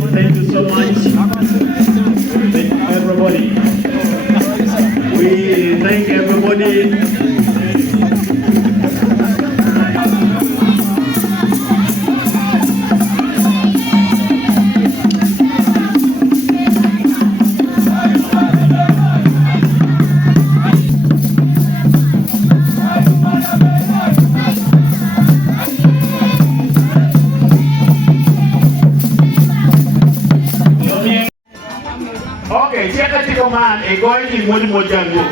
Thank you so much. Thank everybody. We thank everybody. Okay, siapa tiko man, egoy di mo jango.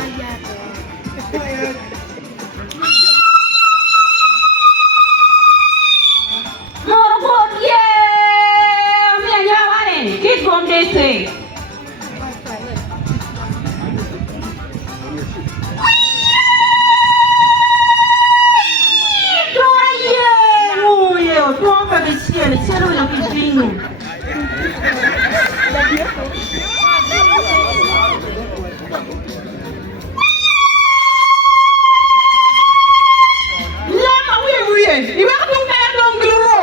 Morgot ye, mi anyaware, kit gondese. Tuan pa bisiel, sero yo kipingu. Iba ka pong kaya dong gluro.